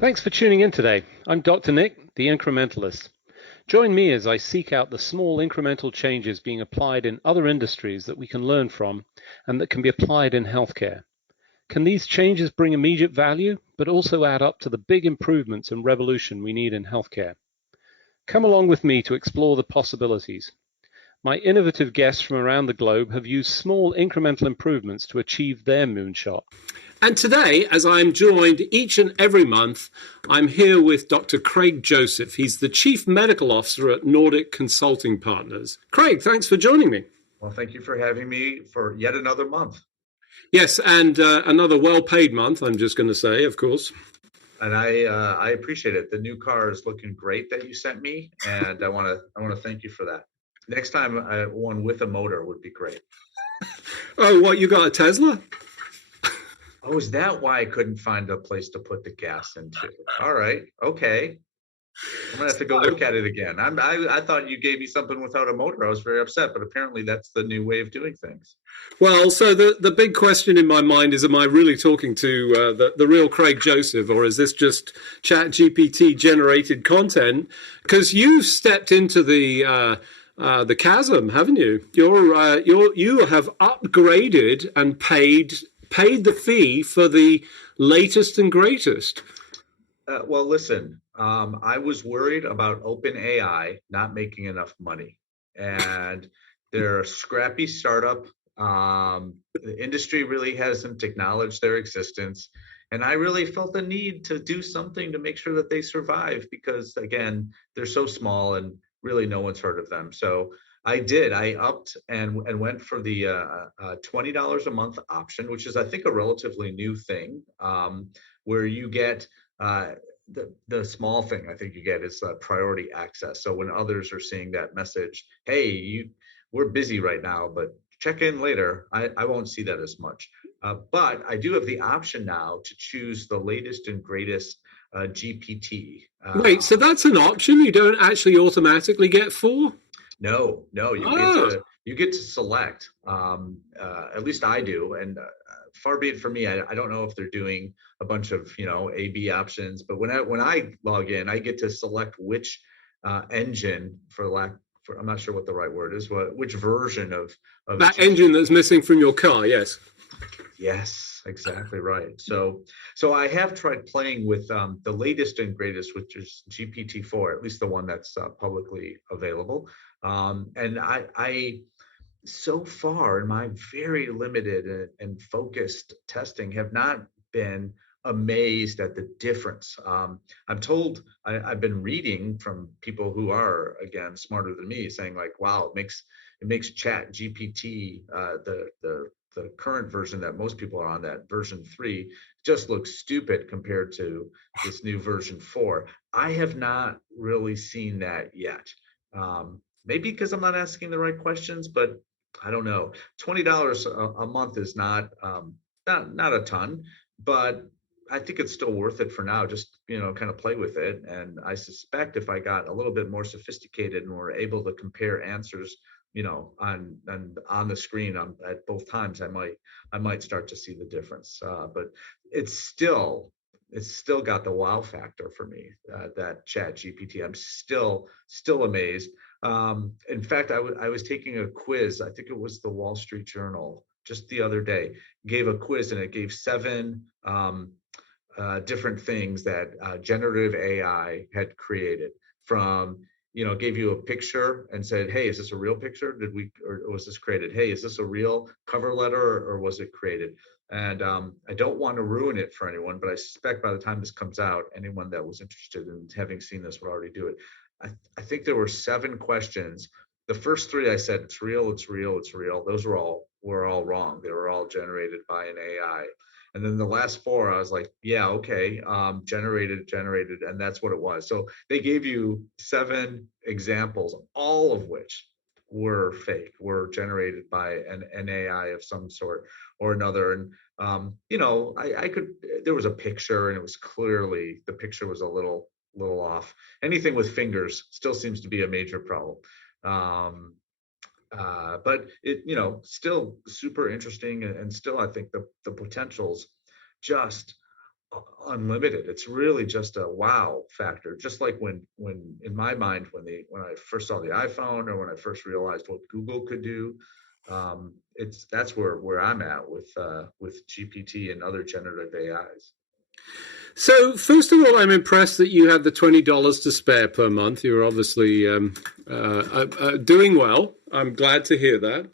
Thanks for tuning in today. I'm Dr. Nick, the Incrementalist. Join me as I seek out the small incremental changes being applied in other industries that we can learn from and that can be applied in healthcare. Can these changes bring immediate value, but also add up to the big improvements and revolution we need in healthcare? Come along with me to explore the possibilities. My innovative guests from around the globe have used small incremental improvements to achieve their moonshot. And today, as I'm joined each and every month, I'm here with Dr. Craig Joseph. He's the Chief Medical Officer at Nordic Consulting Partners. Craig, thanks for joining me. Well, thank you for having me for yet another month. Yes, and another well-paid month, I'm just going to say, of course. And I appreciate it. The new car is looking great that you sent me, and I want to thank you for that. Next time, one with a motor would be great. Oh, what, you got a Tesla? Oh, is that why I couldn't find a place to put the gas into? All right, okay. I'm gonna have to go look at it again. I thought you gave me something without a motor. I was very upset, but apparently that's the new way of doing things. Well, so the big question in my mind is, am I really talking to the real Craig Joseph, or is this just Chat GPT generated content? Because you've stepped into the chasm, haven't you? You have upgraded and paid the fee for the latest and greatest. Well, listen, I was worried about OpenAI not making enough money, and they're a scrappy startup. The industry really hasn't acknowledged their existence, and I really felt the need to do something to make sure that they survive because, again, they're so small and really no one's heard of them. So I did. I upped and went for the $20 a month option, which is, I think, a relatively new thing, where you get the small thing I think you get is priority access. So when others are seeing that message, hey, we're busy right now, but check in later, I won't see that as much. But I do have the option now to choose the latest and greatest GPT. Wait, so that's an option? You don't actually automatically get four? No, you get to select. At least I do, and far be it for me. I don't know if they're doing a bunch of A/B options, but when I log in, I get to select which engine, I'm not sure what the right word is, which version of that engine that's missing from your car. Yes. Yes, exactly right. So I have tried playing with the latest and greatest, which is GPT-4, at least the one that's publicly available. And I so far in my very limited and focused testing have not been amazed at the difference. I'm told I've been reading from people who are, again, smarter than me, saying like, wow, it makes Chat GPT, the current version that most people are on, that version 3, just looks stupid compared to this new version 4. I have not really seen that yet. Maybe because I'm not asking the right questions, but I don't know. $20 a month is not a ton, but I think it's still worth it for now. Just kind of play with it, and I suspect if I got a little bit more sophisticated and were able to compare answers, on the screen at both times, I might start to see the difference. But it's still got the wow factor for me. That Chat GPT, I'm still amazed. In fact, I was taking a quiz. I think it was the Wall Street Journal just the other day, gave a quiz, and it gave 7 different things that generative AI had created. From gave you a picture and said, hey, is this a real picture? Or was this created? Hey, is this a real cover letter, or was it created? And I don't want to ruin it for anyone, but I suspect by the time this comes out, anyone that was interested in having seen this would already do it. I think there were 7 questions. The first 3 I said, it's real, it's real, it's real. Those were all wrong. They were all generated by an AI. And then the last 4, I was like, yeah, okay, generated, and that's what it was. So they gave you 7 examples, all of which were fake, were generated by an AI of some sort or another. And I could. There was a picture, and it was clearly, the picture was a little off. Anything with fingers still seems to be a major problem. But it, still super interesting, and still I think the potential's just unlimited. It's really just a wow factor. Just like when in my mind when I first saw the iPhone or when I first realized what Google could do, it's that's where I'm at with GPT and other generative AIs. So, first of all, I'm impressed that you had the $20 to spare per month. You're obviously doing well. I'm glad to hear that.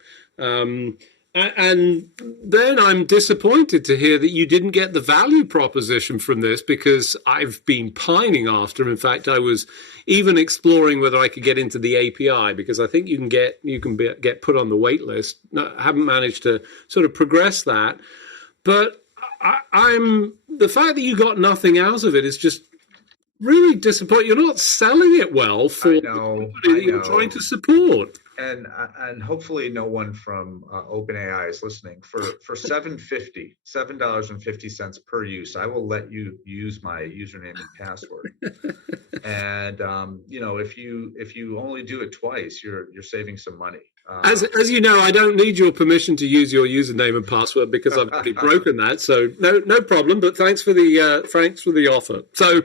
And then I'm disappointed to hear that you didn't get the value proposition from this, because I've been pining after. In fact, I was even exploring whether I could get into the API, because I think get put on the wait list. No, I haven't managed to sort of progress that. But I'm the fact that you got nothing out of it is just really disappointing. You're not selling it well for the company I that you're trying know, to support. and hopefully no one from OpenAI is listening. For $7.50 per use, I will let you use my username and password. And if you only do it twice, you're saving some money. As you know, I don't need your permission to use your username and password because I've already broken that. So no problem. But thanks for the offer. So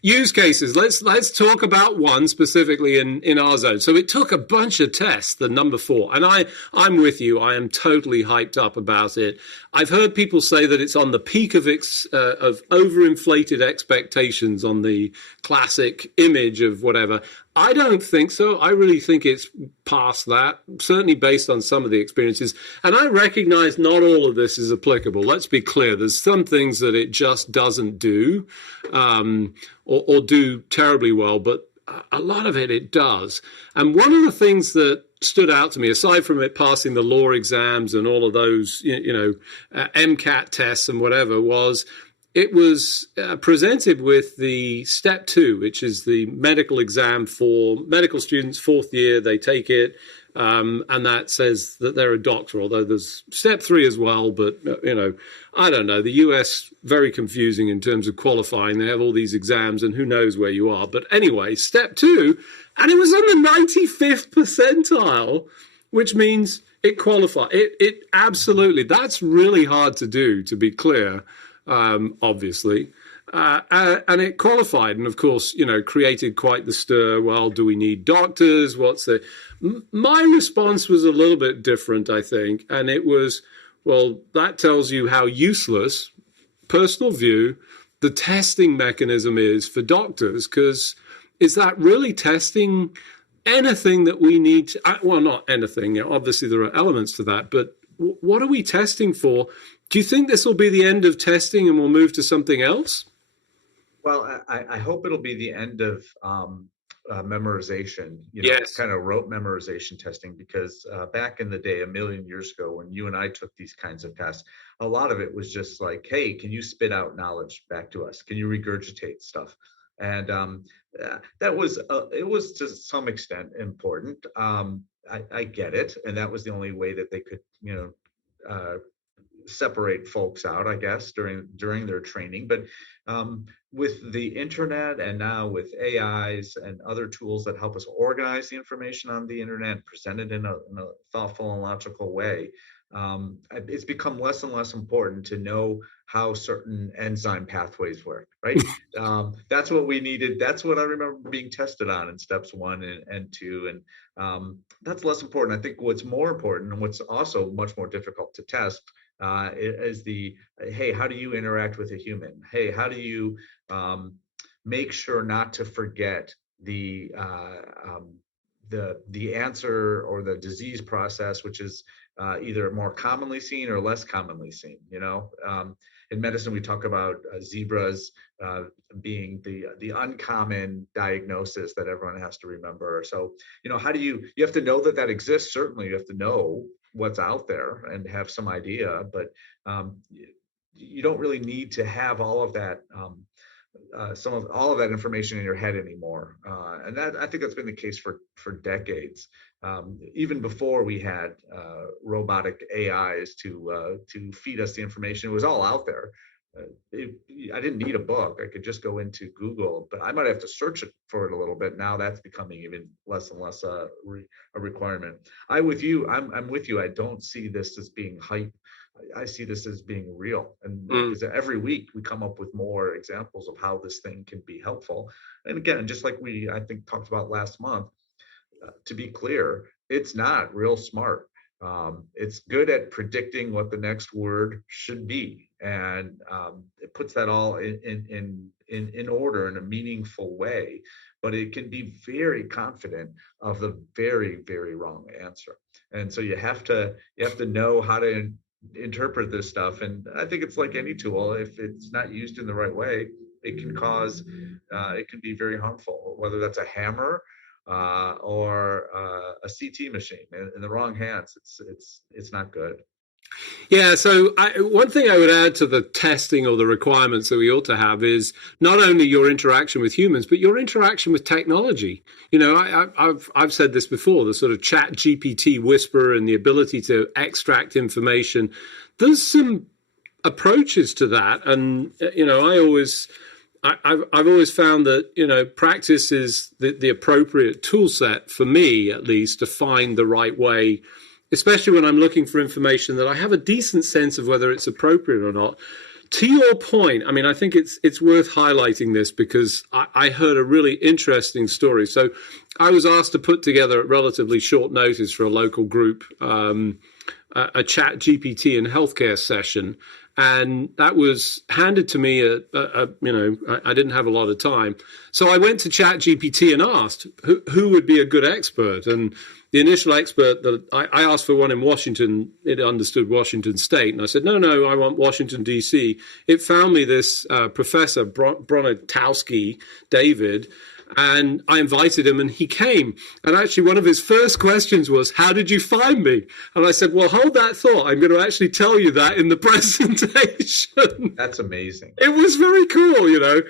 use cases. Let's talk about one specifically in our zone. So it took a bunch of tests, the number 4, and I'm with you. I am totally hyped up about it. I've heard people say that it's on the peak of overinflated expectations on the classic image of whatever. I don't think so. I really think it's past that, certainly based on some of the experiences. And I recognize not all of this is applicable. Let's be clear. There's some things that it just doesn't do, or do terribly well, but a lot of it does. And one of the things that stood out to me, aside from it passing the law exams and all of those, MCAT tests and whatever, was it was presented with the step 2, which is the medical exam for medical students, 4th year. They take it, and that says that they're a doctor, although there's step 3 as well. But, I don't know. The US, very confusing in terms of qualifying. They have all these exams, and who knows where you are. But anyway, step 2, and it was on the 95th percentile, which means it qualified. It absolutely, that's really hard to do, to be clear. Obviously, and it qualified, and of course, created quite the stir. Well, do we need doctors? My response was a little bit different, I think, and it was, well, that tells you how useless, personal view, the testing mechanism is for doctors, because is that really testing anything that we need to, well, not anything, obviously there are elements to that, but what are we testing for? Do you think this will be the end of testing and we'll move to something else? Well, I hope it'll be the end of memorization, Yes. kind of rote memorization testing, because back in the day, a million years ago, when you and I took these kinds of tests, a lot of it was just like, hey, can you spit out knowledge back to us? Can you regurgitate stuff? And it was to some extent important. I get it. And that was the only way that they could, separate folks out, I guess, during their training. But with the internet and now with AIs and other tools that help us organize the information on the internet, present it in a thoughtful and logical way, it's become less and less important to know how certain enzyme pathways work, right? That's what we needed. That's what I remember being tested on in steps 1 and 2. And that's less important. I think what's more important, and what's also much more difficult to test, is hey, how do you interact with a human? Hey, how do you make sure not to forget the answer or the disease process, which is either more commonly seen or less commonly seen. In medicine, we talk about zebras being the uncommon diagnosis that everyone has to remember. So, how do you have to know that exists? Certainly, you have to know what's out there and have some idea, but you don't really need to have all of that. All of that information in your head anymore, and that I think that's been the case for decades. Even before we had robotic AIs to feed us the information, it was all out there. I didn't need a book. I could just go into Google, but I might have to search for it a little bit. Now that's becoming even less and less a requirement. I'm with you. I don't see this as being hype I see this as being real. And Mm. because every week we come up with more examples of how this thing can be helpful. And again, just like we, I think, talked about last month, to be clear, it's not real smart. It's good at predicting what the next word should be, and it puts that all in order in a meaningful way. But it can be very confident of the very wrong answer, and so you have to know how to interpret this stuff. And I think it's like any tool; if it's not used in the right way, it can be very harmful. Whether that's a hammer or a CT machine in the wrong hands, it's not good. Yeah, so one thing I would add to the testing or the requirements that we ought to have is not only your interaction with humans, but your interaction with technology. You know, I've said this before, the sort of chat GPT whisper and the ability to extract information. There's some approaches to that, and you know, I've always found that, you know, practice is the appropriate tool set for me, at least, to find the right way, especially when I'm looking for information that I have a decent sense of whether it's appropriate or not. To your point, I mean, I think it's worth highlighting this because I heard a really interesting story. So I was asked to put together at relatively short notice for a local group a chat GPT and healthcare session. And that was handed to me I didn't have a lot of time. So I went to chat GPT and asked who would be a good expert. And the initial expert that I asked for one in Washington, it understood Washington State. And I said, no, I want Washington, D.C. It found me this Professor Bronatowski, David, and I invited him and he came. And actually one of his first questions was, how did you find me? And I said, well, hold that thought. I'm going to actually tell you that in the presentation. That's amazing. It was very cool, you know.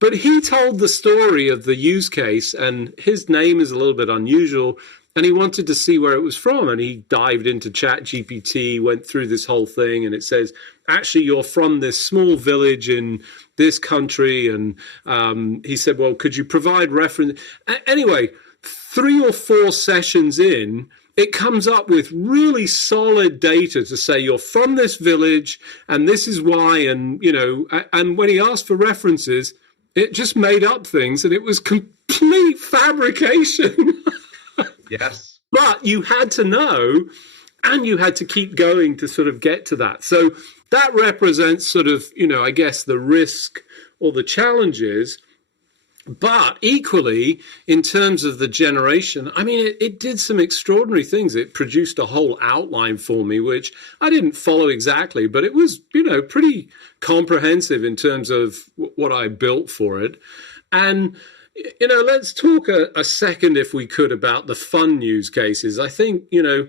But he told the story of the use case, and his name is a little bit unusual. And he wanted to see where it was from. And he dived into Chat GPT, went through this whole thing, and it says, actually, you're from this small village in this country. And he said, well, could you provide reference? Anyway, 3 or 4 sessions in, it comes up with really solid data to say you're from this village and this is why. And, you know, and when he asked for references, it just made up things and it was complete fabrication. Yes. But you had to know and you had to keep going to sort of get to that. So that represents sort of, you know, I guess the risk or the challenges. But equally, in terms of the generation, I mean, it did some extraordinary things. It produced a whole outline for me, which I didn't follow exactly, but it was, you know, pretty comprehensive in terms of what I built for it. And you know, let's talk a second, if we could, about the fun use cases. I think, you know,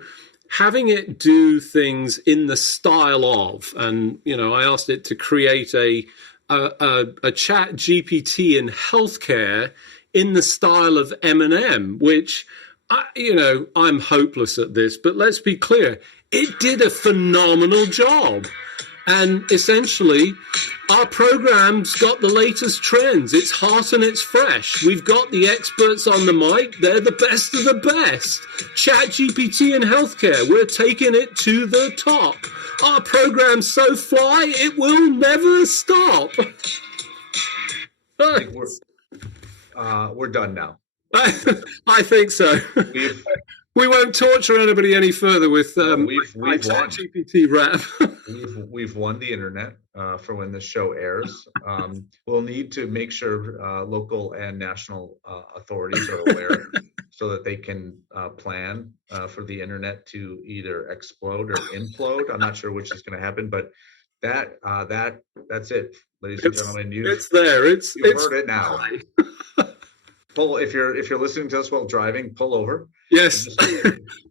having it do things in the style of, and, you know, I asked it to create a chat GPT in healthcare in the style of Eminem, which, you know, I'm hopeless at this, but let's be clear, it did a phenomenal job. And essentially, our program's got the latest trends. It's hot and it's fresh. We've got the experts on the mic. They're the best of the best. Chat GPT in healthcare, we're taking it to the top. Our program's so fly, it will never stop. I think we're done now. I think so. We won't torture anybody any further with we've won. GPT rap. We've won the internet for when this show airs. We'll need to make sure local and national authorities are aware so that they can plan for the internet to either explode or implode. I'm not sure which is going to happen, but that's it, ladies and gentlemen. It's there. It's heard it now. Pull if you're listening to us while driving, pull over. Yes,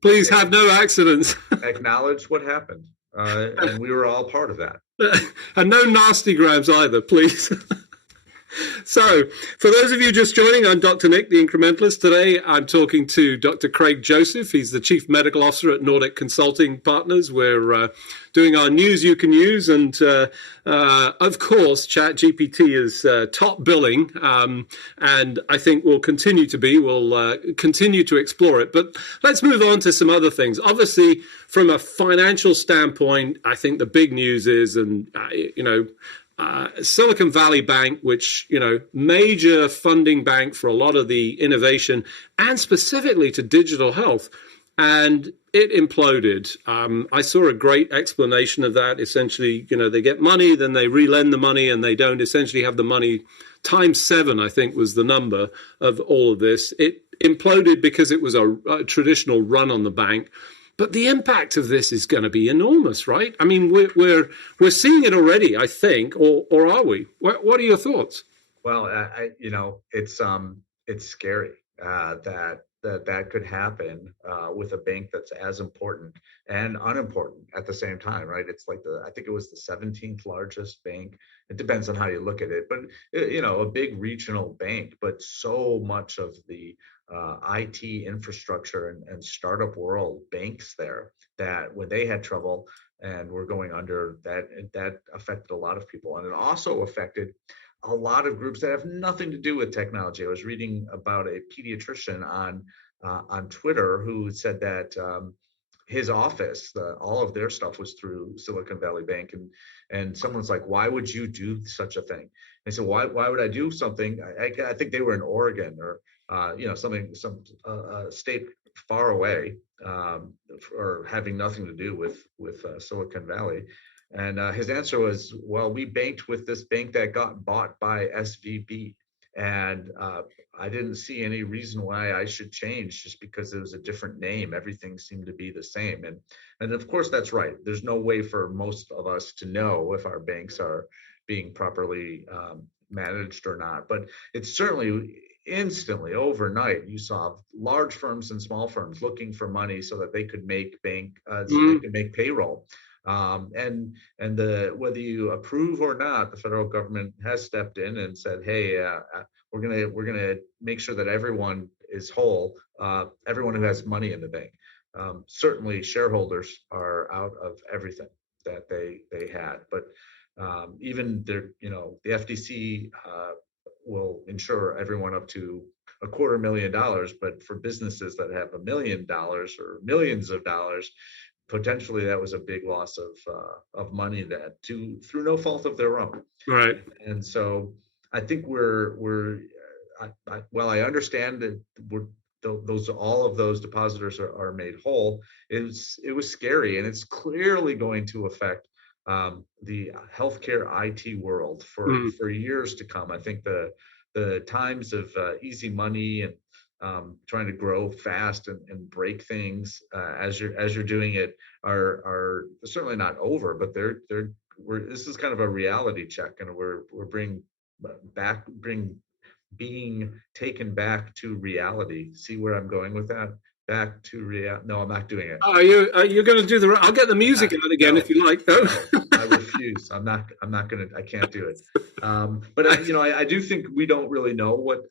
please have no accidents. Acknowledge what happened, and we were all part of that. And no nasty grams either, please. So, for those of you just joining, I'm Dr. Nick, the Incrementalist. Today, I'm talking to Dr. Craig Joseph. He's the Chief Medical Officer at Nordic Consulting Partners. We're doing our news you can use, and of course, ChatGPT is top billing, and I think will continue to be. We'll continue to explore it. But let's move on to some other things. Obviously, from a financial standpoint, I think the big news is, and Silicon Valley Bank, which, major funding bank for a lot of the innovation and specifically to digital health, and it imploded. I saw a great explanation of that. Essentially, they get money, then they relend the money, and they don't essentially have the money times 7, I think was the number of all of this. It imploded because it was a traditional run on the bank. But the impact of this is going to be enormous, right? I mean, we're seeing it already, I think, or are we? What are your thoughts? Well, it's scary that could happen with a bank that's as important and unimportant at the same time, right? It's like I think it was the 17th largest bank. It depends on how you look at it, but a big regional bank, but so much of the IT infrastructure and startup world banks there, that when they had trouble and were going under, that affected a lot of people, and it also affected a lot of groups that have nothing to do with technology. I was reading about a pediatrician on Twitter who said that his office, all of their stuff was through Silicon Valley Bank, and someone's like, "Why would you do such a thing?" And so why would I do something? I think they were in Oregon or some state far away, or having nothing to do with Silicon Valley. And his answer was, "Well, we banked with this bank that got bought by SVB, and I didn't see any reason why I should change just because it was a different name. Everything seemed to be the same." And of course, that's right. There's no way for most of us to know if our banks are being properly managed or not. But it's certainly instantly overnight you saw large firms and small firms looking for money so that they could make payroll. Whether you approve or not, the federal government has stepped in and said, "Hey, we're gonna make sure that everyone is whole, everyone who has money in the bank." Certainly, shareholders are out of everything that they had, but even the FTC will insure everyone up to $250,000, but for businesses that have $1 million or millions of dollars, potentially that was a big loss of money through no fault of their own. Right. And so I think I understand that all of those depositors are made whole. It was scary, and it's clearly going to affect the healthcare IT world for years to come. I think the times of easy money and trying to grow fast and break things as you're doing it are certainly not over, but this is kind of a reality check, and we're being taken back to reality. See where I'm going with that? Back to reality. No, I'm not doing it. You're going to do the? I'll get the music out again if you like, though. No, I refuse. I'm not going to. I can't do it. But I do think we don't really know what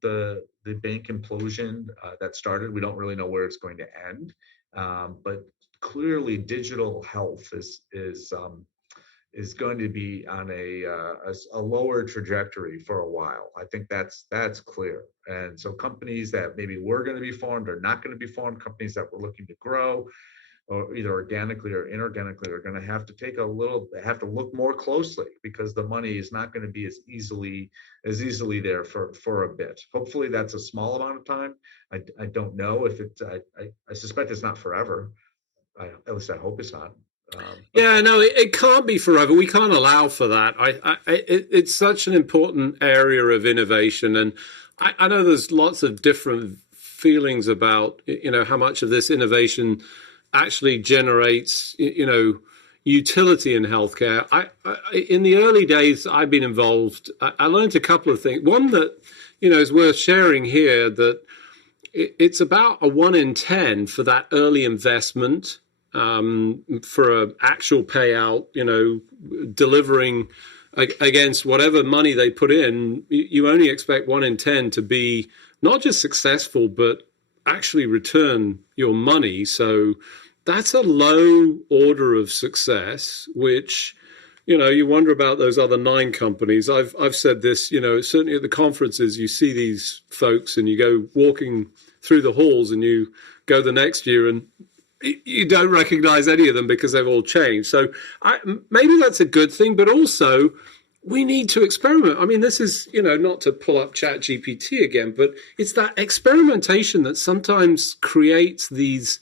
the bank implosion that started. We don't really know where it's going to end. But clearly, digital health is going to be on a lower trajectory for a while. I think that's clear. And so companies that maybe were going to be formed are not going to be formed. Companies that were looking to grow, or either organically or inorganically, are going to have to look more closely, because the money is not going to be as easily there for a bit. Hopefully that's a small amount of time. I don't know if I suspect it's not forever. At least I hope it's not. It can't be forever. We can't allow for that. It's such an important area of innovation, and I know there's lots of different feelings about how much of this innovation actually generates utility in healthcare. In the early days I've been involved, I learned a couple of things. One that is worth sharing here, that it's about a 1 in 10 for that early investment, for an actual payout, delivering against whatever money they put in, you only expect 1 in 10 to be not just successful, but actually return your money. So that's a low order of success, which, you wonder about those other 9 companies. I've said this, certainly at the conferences, you see these folks and you go walking through the halls and you go the next year and you don't recognize any of them because they've all changed. So maybe that's a good thing, but also we need to experiment. I mean, this is, not to pull up Chat GPT again, but it's that experimentation that sometimes creates these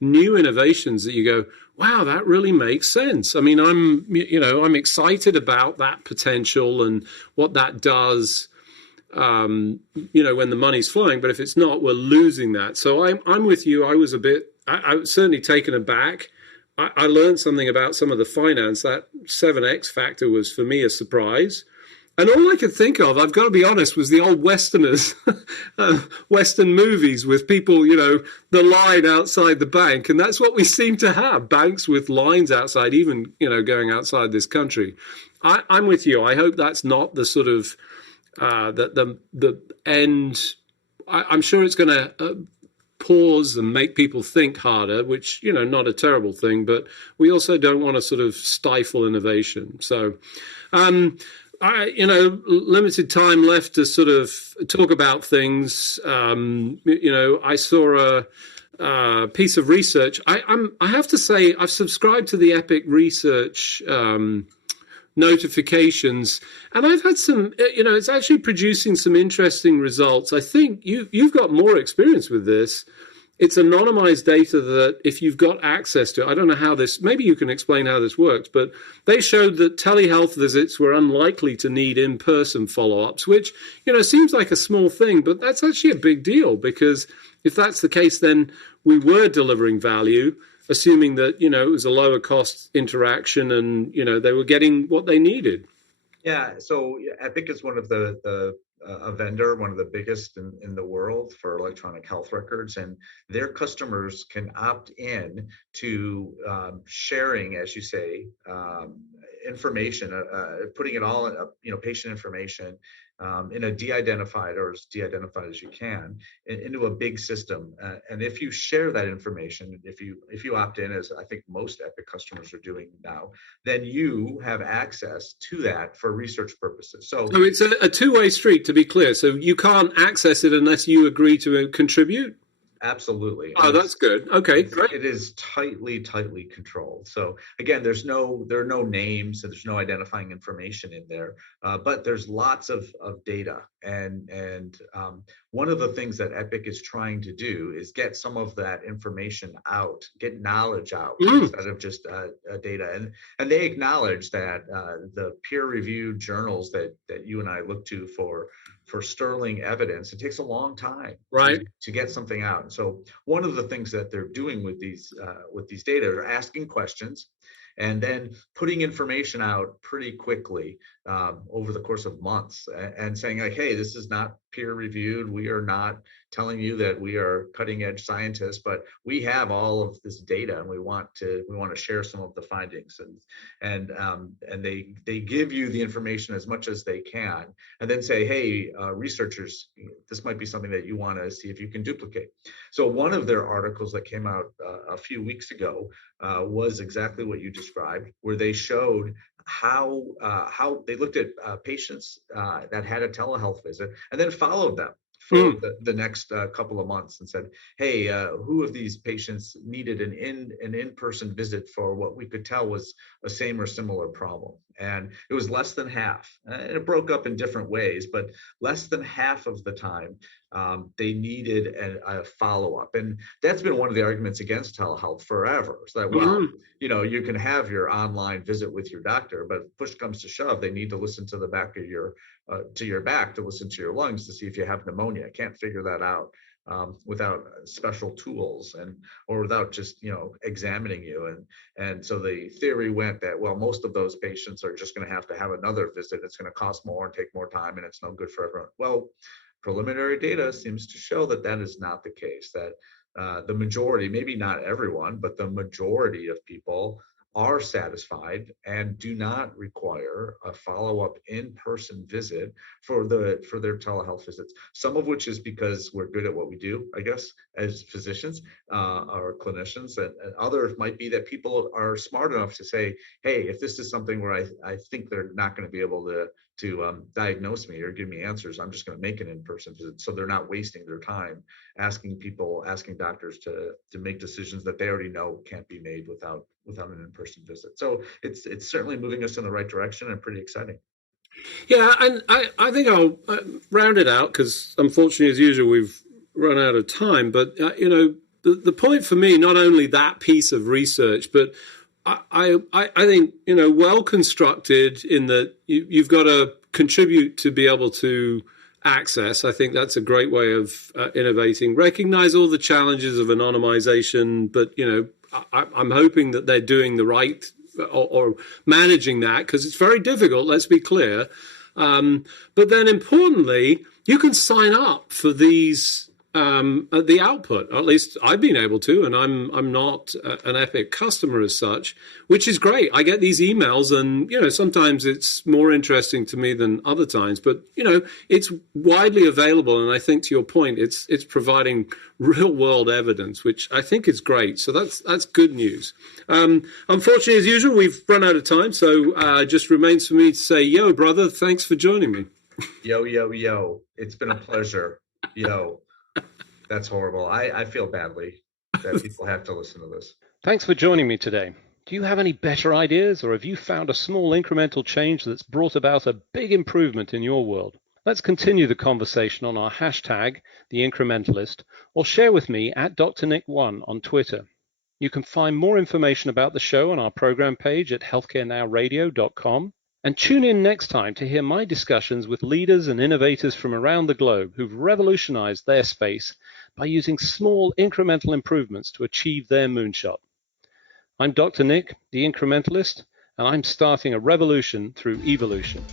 new innovations that you go, wow, that really makes sense. I mean, I'm excited about that potential and what that does, when the money's flowing. But if it's not, we're losing that. So I'm with you. I was certainly taken aback. I learned something about some of the finance. That 7X factor was for me a surprise. And all I could think of, I've got to be honest, was the old Westerners, Western movies with people, the line outside the bank. And that's what we seem to have, banks with lines outside, even, going outside this country. I'm with you. I hope that's not the sort of, the end. I'm sure it's going to pause and make people think harder, which, not a terrible thing, but we also don't want to sort of stifle innovation. So, limited time left to sort of talk about things. I saw a piece of research. I have to say I've subscribed to the Epic Research notifications, and I've had some. It's actually producing some interesting results. I think you've got more experience with this. It's anonymized data that if you've got access to, I don't know how this, maybe you can explain how this works, but they showed that telehealth visits were unlikely to need in-person follow-ups, which, seems like a small thing, but that's actually a big deal, because if that's the case, then we were delivering value, assuming that, it was a lower cost interaction and, they were getting what they needed. Yeah, so Epic is one of the a vendor, one of the biggest in the world for electronic health records, and their customers can opt in to sharing, as you say, information, putting it all in, patient information in a de-identified, or as de-identified as you can, into a big system. And if you share that information, if you opt in, as I think most Epic customers are doing now, then you have access to that for research purposes. So it's a two-way street, to be clear. So you can't access it unless you agree to contribute? Absolutely. Oh, that's good. Okay, great. It is tightly controlled. So again, there are no names, and there's no identifying information in there, but there's lots of data. And one of the things that Epic is trying to do is get some of that information out, get knowledge out, instead of just data. And they acknowledge that the peer-reviewed journals that you and I look to for sterling evidence, it takes a long time, right, to get something out. And so one of the things that they're doing with these data are asking questions and then putting information out pretty quickly over the course of months, and saying like, hey, this is not peer reviewed. We are not telling you that we are cutting edge scientists, but we have all of this data, and we want to share some of the findings. And they give you the information as much as they can, and then say, hey, researchers, this might be something that you want to see if you can duplicate. So one of their articles that came out a few weeks ago was exactly what you described, where they showed how they looked at patients that had a telehealth visit and then followed them for the next couple of months, and said, hey, who of these patients needed an in-person visit for what we could tell was a same or similar problem? And it was less than half. And it broke up in different ways, but less than half of the time they needed a follow-up. And that's been one of the arguments against telehealth forever. It's that, well, you can have your online visit with your doctor, but if push comes to shove, they need to listen to the back of your back to listen to your lungs to see if you have pneumonia. Can't figure that out without special tools or without just examining you. And so the theory went that, well, most of those patients are just going to have another visit. It's going to cost more and take more time, and it's no good for everyone. Well, preliminary data seems to show that is not the case. That the majority, maybe not everyone, but the majority of people are satisfied and do not require a follow-up in-person visit for their telehealth visits. Some of which is because we're good at what we do, I guess, as physicians or clinicians, and others might be that people are smart enough to say, hey, if this is something where I think they're not going to be able to diagnose me or give me answers, I'm just going to make an in-person visit, so they're not wasting their time asking doctors to make decisions that they already know can't be made without an in-person visit. So it's certainly moving us in the right direction and pretty exciting. Yeah, and I think I'll round it out because unfortunately, as usual, we've run out of time. But the point for me, not only that piece of research, but I think well constructed in that you've got to contribute to be able to access. I think that's a great way of innovating. Recognize all the challenges of anonymization, but I'm hoping that they're doing the right or managing that, because it's very difficult. Let's be clear. But then, importantly, you can sign up for these the output. Or at least I've been able to, and I'm not an Epic customer as such, which is great. I get these emails, and sometimes it's more interesting to me than other times. But it's widely available, and I think to your point, it's providing real world evidence, which I think is great. So that's good news. Unfortunately, as usual, we've run out of time, so just remains for me to say, yo, brother, thanks for joining me. Yo, yo, yo! It's been a pleasure. Yo. That's horrible. I feel badly that people have to listen to this. Thanks for joining me today. Do you have any better ideas, or have you found a small incremental change that's brought about a big improvement in your world? Let's continue the conversation on our hashtag, The Incrementalist, or share with me at Dr. Nick1 on Twitter. You can find more information about the show on our program page at healthcarenowradio.com. And tune in next time to hear my discussions with leaders and innovators from around the globe who've revolutionized their space by using small incremental improvements to achieve their moonshot. I'm Dr. Nick, the Incrementalist, and I'm starting a revolution through evolution.